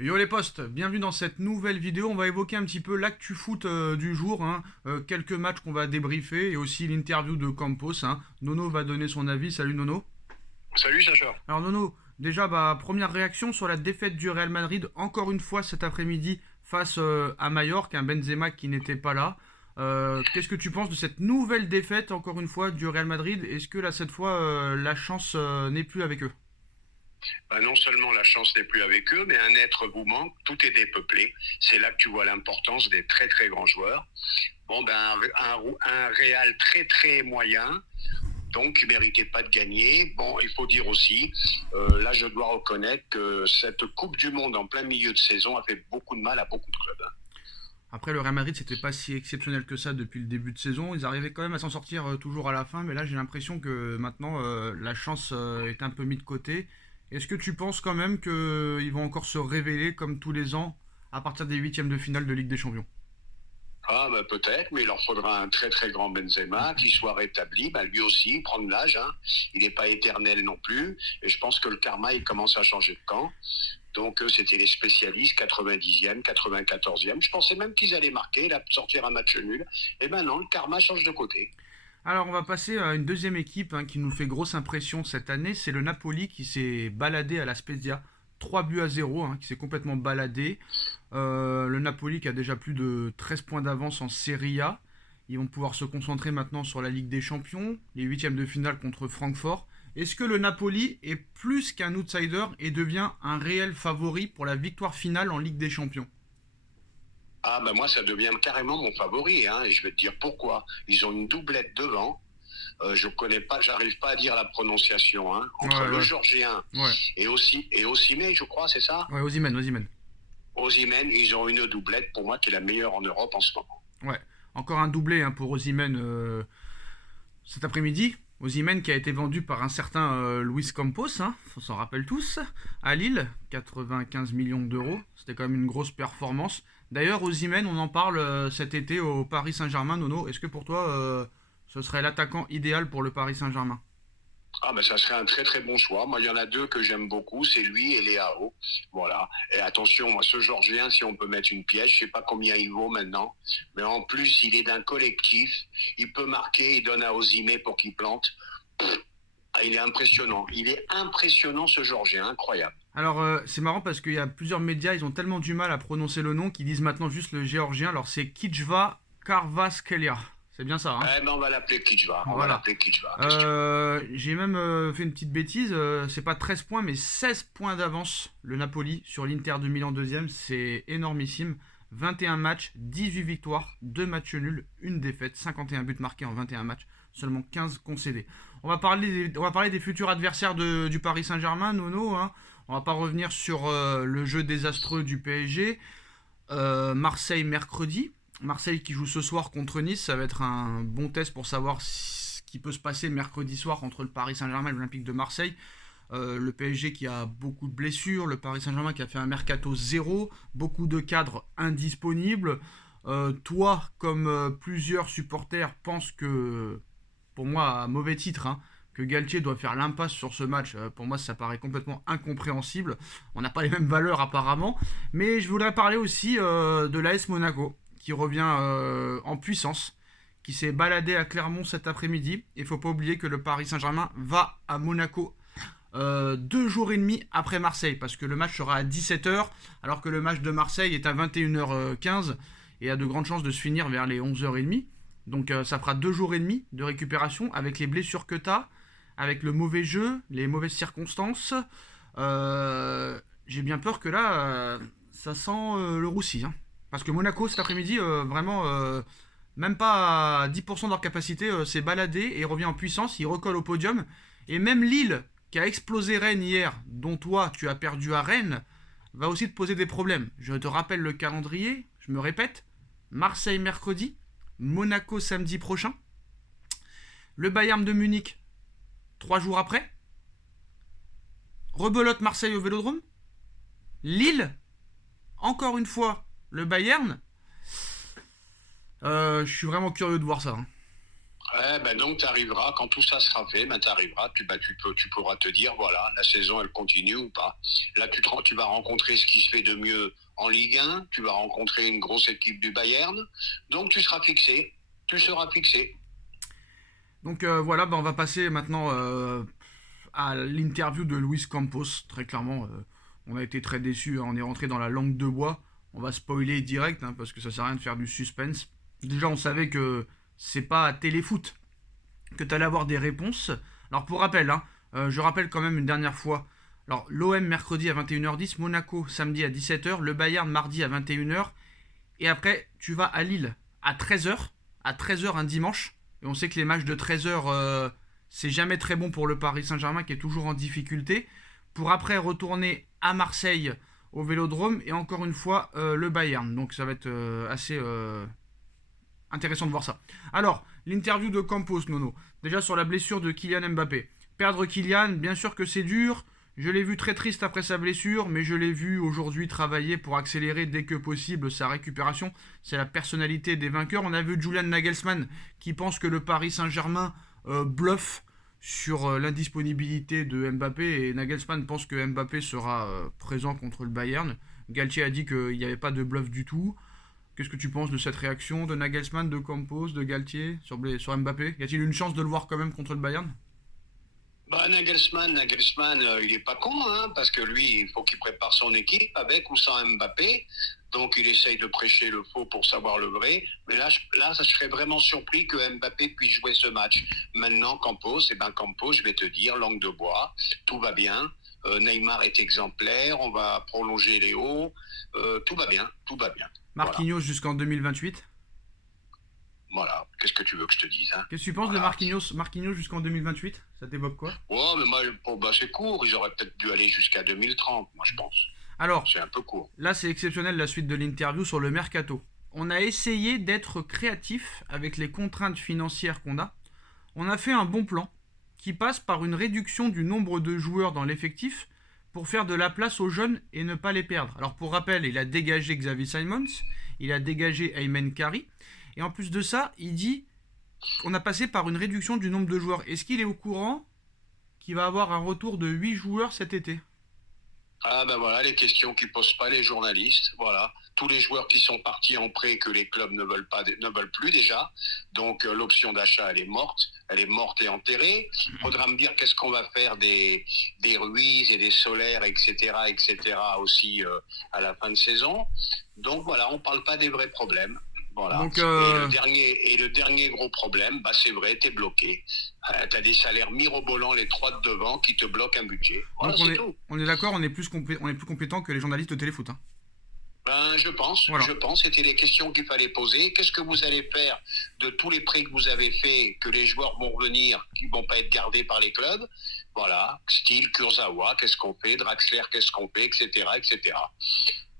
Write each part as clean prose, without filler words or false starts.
Yo les potes, bienvenue dans cette nouvelle vidéo. On va évoquer un petit peu l'actu foot du jour, hein. Quelques matchs qu'on va débriefer et aussi l'interview de Campos, hein. Nono va donner son avis. Salut Nono. Salut Sacha. Alors Nono, déjà première réaction sur la défaite du Real Madrid encore une fois cet après-midi face à Mallorca, un Benzema qui n'était pas là. Qu'est-ce que tu penses de cette nouvelle défaite encore une fois du Real Madrid? Est-ce que là cette fois la chance n'est plus avec eux? Bah, non seulement la chance n'est plus avec eux, mais un être vous manque, tout est dépeuplé. C'est là que tu vois l'importance des très très grands joueurs. Bon, ben, un Real très très moyen, donc il ne méritait pas de gagner. Bon, il faut dire aussi, là je dois reconnaître que cette Coupe du Monde en plein milieu de saison a fait beaucoup de mal à beaucoup de clubs, hein. Après, le Real Madrid, c'était pas si exceptionnel que ça depuis le début de saison. Ils arrivaient quand même à s'en sortir toujours à la fin, mais là, j'ai l'impression que maintenant, la chance est un peu mise de côté. Est-ce que tu penses quand même qu'ils vont encore se révéler comme tous les ans à partir des huitièmes de finale de Ligue des Champions? Ah, ben peut-être, mais il leur faudra un très très grand Benzema qui soit rétabli. Ben, lui aussi, prendre l'âge, hein. Il n'est pas éternel non plus. Et je pense que le karma, il commence à changer de camp. Donc, c'était les spécialistes, 90e, 94e. Je pensais même qu'ils allaient marquer, là, sortir un match nul. Et ben non, le karma change de côté. Alors, on va passer à une deuxième équipe hein, qui nous fait grosse impression cette année. C'est le Napoli qui s'est baladé à la Spezia. 3 buts à 0, hein, qui s'est complètement baladé. Le Napoli qui a déjà plus de 13 points d'avance en Serie A. Ils vont pouvoir se concentrer maintenant sur la Ligue des Champions, les huitièmes de finale contre Francfort. Est-ce que le Napoli est plus qu'un outsider et devient un réel favori pour la victoire finale en Ligue des Champions? Ah, ben moi, ça devient carrément mon favori, hein. Et je vais te dire pourquoi. Ils ont une doublette devant. Je connais pas, j'arrive pas à dire la prononciation, hein. Entre Ouais, le ouais, Georgien ouais. et Osimhen, je crois, c'est ça. Ouais, Osimhen, Osimhen. Osimhen, ils ont une doublette pour moi qui est la meilleure en Europe en ce moment. Ouais. Encore un doublé hein, pour Osimhen cet après-midi. Osimhen qui a été vendu par un certain Luis Campos, hein, on s'en rappelle tous, à Lille, 95 millions d'euros. C'était quand même une grosse performance. D'ailleurs, Osimhen, on en parle cet été au Paris Saint-Germain. Nono, est-ce que pour toi, ce serait l'attaquant idéal pour le Paris Saint-Germain? Ah ben ça serait un très très bon choix. Moi il y en a deux que j'aime beaucoup, c'est lui et Léao. Voilà. Et attention, moi ce Georgien, si on peut mettre une pièce, je sais pas combien il vaut maintenant, mais en plus il est d'un collectif, il peut marquer, il donne à Osimhen pour qu'il plante. Ah, il est impressionnant ce Georgien, incroyable. Alors, c'est marrant parce qu'il y a plusieurs médias, ils ont tellement du mal à prononcer le nom qu'ils disent maintenant juste le géorgien. Alors, c'est Kijva Karvaskelia. C'est bien ça, hein? Eh ben on va l'appeler Kitschwa, on va Voilà. l'appeler Kitschwa. Qu'est-ce que tu veux? J'ai même fait une petite bêtise. C'est pas 13 points, mais 16 points d'avance, le Napoli, sur l'Inter de Milan deuxième. C'est énormissime. 21 matchs, 18 victoires, 2 matchs nuls, une défaite, 51 buts marqués en 21 matchs, seulement 15 concédés. On va parler des futurs adversaires du Paris Saint-Germain, Nono, hein. On va pas revenir sur le jeu désastreux du PSG. Marseille mercredi. Marseille qui joue ce soir contre Nice, ça va être un bon test pour savoir ce qui peut se passer mercredi soir entre le Paris Saint-Germain et l'Olympique de Marseille. Le PSG qui a beaucoup de blessures, le Paris Saint-Germain qui a fait un mercato zéro, beaucoup de cadres indisponibles. Toi, comme plusieurs supporters, pensent que, pour moi, à mauvais titre, hein, que Galtier doit faire l'impasse sur ce match. Pour moi, ça paraît complètement incompréhensible. On n'a pas les mêmes valeurs apparemment. Mais je voudrais parler aussi de l'AS Monaco, qui revient en puissance, qui s'est baladé à Clermont cet après-midi. Il ne faut pas oublier que le Paris Saint-Germain va à Monaco 2 jours et demi après Marseille, parce que le match sera à 17h, alors que le match de Marseille est à 21h15 et a de grandes chances de se finir vers les 11h30. Donc ça fera 2 jours et demi de récupération avec les blessures que tu as, avec le mauvais jeu, les mauvaises circonstances. J'ai bien peur que là, ça sent le roussi, hein. Parce que Monaco cet après-midi, vraiment, même pas à 10% de leur capacité, s'est baladé et revient en puissance. Il recolle au podium. Et même Lille, qui a explosé Rennes hier, dont toi tu as perdu à Rennes, va aussi te poser des problèmes. Je te rappelle le calendrier, je me répète. Marseille mercredi, Monaco samedi prochain, le Bayern de Munich 3 jours après, rebelote Marseille au Vélodrome, Lille, encore une fois le Bayern. Je suis vraiment curieux de voir ça, hein. Ouais, ben donc tu arriveras, quand tout ça sera fait, ben tu arriveras, tu pourras te dire, voilà, la saison elle continue ou pas. Là tu vas rencontrer ce qui se fait de mieux en Ligue 1, tu vas rencontrer une grosse équipe du Bayern, donc tu seras fixé, tu seras fixé. Donc voilà, on va passer maintenant à l'interview de Luis Campos. Très clairement, on a été très déçus, hein. On est rentré dans la langue de bois. On va spoiler direct, hein, parce que ça sert à rien de faire du suspense. Déjà, on savait que c'est pas à téléfoot que tu allais avoir des réponses. Alors pour rappel, hein, je rappelle quand même une dernière fois. Alors l'OM mercredi à 21h10, Monaco samedi à 17h, le Bayern mardi à 21h. Et après, tu vas à Lille à 13h. À 13h un dimanche. Et on sait que les matchs de 13h, c'est jamais très bon pour le Paris Saint-Germain qui est toujours en difficulté. Pour après retourner à Marseille au Vélodrome et encore une fois le Bayern. Donc ça va être assez intéressant de voir ça. Alors, l'interview de Campos, Nono. Déjà sur la blessure de Kylian Mbappé. Perdre Kylian, bien sûr que c'est dur. Je l'ai vu très triste après sa blessure, mais je l'ai vu aujourd'hui travailler pour accélérer dès que possible sa récupération. C'est la personnalité des vainqueurs. On a vu Julian Nagelsmann qui pense que le Paris Saint-Germain bluffe sur l'indisponibilité de Mbappé et Nagelsmann pense que Mbappé sera présent contre le Bayern. Galtier a dit qu'il n'y avait pas de bluff du tout. Qu'est-ce que tu penses de cette réaction de Nagelsmann, de Campos, de Galtier sur Mbappé? Y a-t-il une chance de le voir quand même contre le Bayern? Bah, Nagelsmann, il est pas con, hein, parce que lui, il faut qu'il prépare son équipe avec ou sans Mbappé. Donc, il essaye de prêcher le faux pour savoir le vrai. Mais là, ça serait vraiment surpris que Mbappé puisse jouer ce match. Maintenant, Campos, je vais te dire, langue de bois, tout va bien. Neymar est exemplaire, on va prolonger Léo. Tout va bien, tout va bien. Voilà. Marquinhos jusqu'en 2028. Voilà. Qu'est-ce que tu veux que je te dise, hein? Qu'est-ce que tu penses de Voilà. Marquinhos jusqu'en 2028? Ça t'évoque quoi? Ouais, mais moi, bah, c'est court. Ils auraient peut-être dû aller jusqu'à 2030, moi, je pense. Alors, C'est un peu court. là c'est exceptionnel la suite de l'interview sur le mercato. On a essayé d'être créatif avec les contraintes financières qu'on a. On a fait un bon plan qui passe par une réduction du nombre de joueurs dans l'effectif pour faire de la place aux jeunes et ne pas les perdre. Alors pour rappel, il a dégagé Xavi Simons, il a dégagé Aymen Kari, et en plus de ça, il dit qu'on a passé par une réduction du nombre de joueurs. Est-ce qu'il est au courant qu'il va avoir un retour de 8 joueurs cet été? Ah ben voilà, les questions qui posent pas les journalistes. Voilà, tous les joueurs qui sont partis en prêt que les clubs ne veulent plus déjà. Donc l'option d'achat elle est morte et enterrée. Faudra me dire qu'est-ce qu'on va faire des Ruiz et des Solaires, etc. aussi à la fin de saison. Donc voilà, on parle pas des vrais problèmes. Voilà. Donc, Et le dernier gros problème, bah c'est vrai, t'es bloqué. Tu as des salaires mirobolants, les trois de devant, qui te bloquent un budget. Voilà, donc c'est tout. on est d'accord, on est plus compétent que les journalistes de téléfoot, hein. Ben, Voilà. je pense, c'était les questions qu'il fallait poser. Qu'est-ce que vous allez faire de tous les prêts que vous avez faits, que les joueurs vont revenir, qui vont pas être gardés par les clubs? Voilà, style Kurzawa, qu'est-ce qu'on fait? Draxler, qu'est-ce qu'on fait? Etc.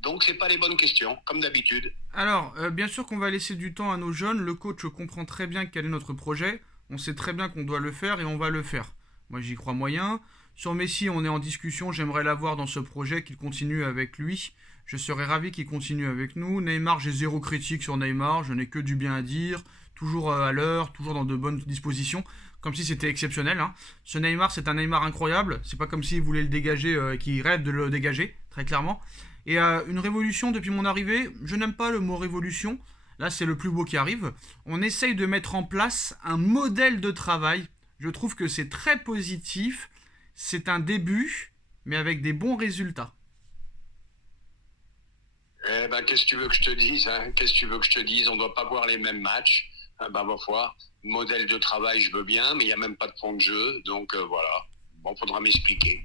Donc, c'est pas les bonnes questions, comme d'habitude. Alors, bien sûr qu'on va laisser du temps à nos jeunes. Le coach comprend très bien quel est notre projet. On sait très bien qu'on doit le faire et on va le faire. Moi, j'y crois moyen. Sur Messi, on est en discussion. J'aimerais l'avoir dans ce projet, qu'il continue avec lui. Je serais ravi qu'il continue avec nous. Neymar, j'ai zéro critique sur Neymar. Je n'ai que du bien à dire. Toujours à l'heure, toujours dans de bonnes dispositions. Comme si c'était exceptionnel, hein. Ce Neymar, c'est un Neymar incroyable. C'est pas comme s'il voulait le dégager, qu'il rêve de le dégager, très clairement. Et une révolution depuis mon arrivée, je n'aime pas le mot révolution. Là, c'est le plus beau qui arrive. On essaye de mettre en place un modèle de travail. Je trouve que c'est très positif. C'est un début, mais avec des bons résultats. Eh ben, qu'est-ce que tu veux que je te dise, hein? Qu'est-ce que tu veux que je te dise? On ne doit pas voir les mêmes matchs. Ah ben, ma foi, modèle de travail, je veux bien, mais il n'y a même pas de fond de jeu. Donc, voilà. Bon, faudra m'expliquer.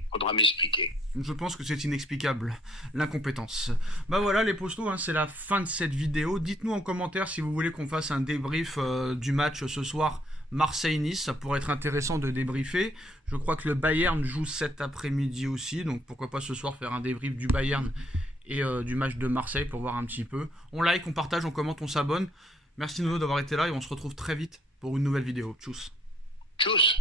Je pense que c'est inexplicable, l'incompétence. Bah voilà les postos, hein, c'est la fin de cette vidéo. Dites-nous en commentaire si vous voulez qu'on fasse un débrief du match ce soir Marseille-Nice. Ça pourrait être intéressant de débriefer. Je crois que le Bayern joue cet après-midi aussi, donc pourquoi pas ce soir faire un débrief du Bayern et du match de Marseille pour voir un petit peu. On like, on partage, on commente, on s'abonne. Merci Nono d'avoir été là et on se retrouve très vite pour une nouvelle vidéo. Tchuss. Tchuss.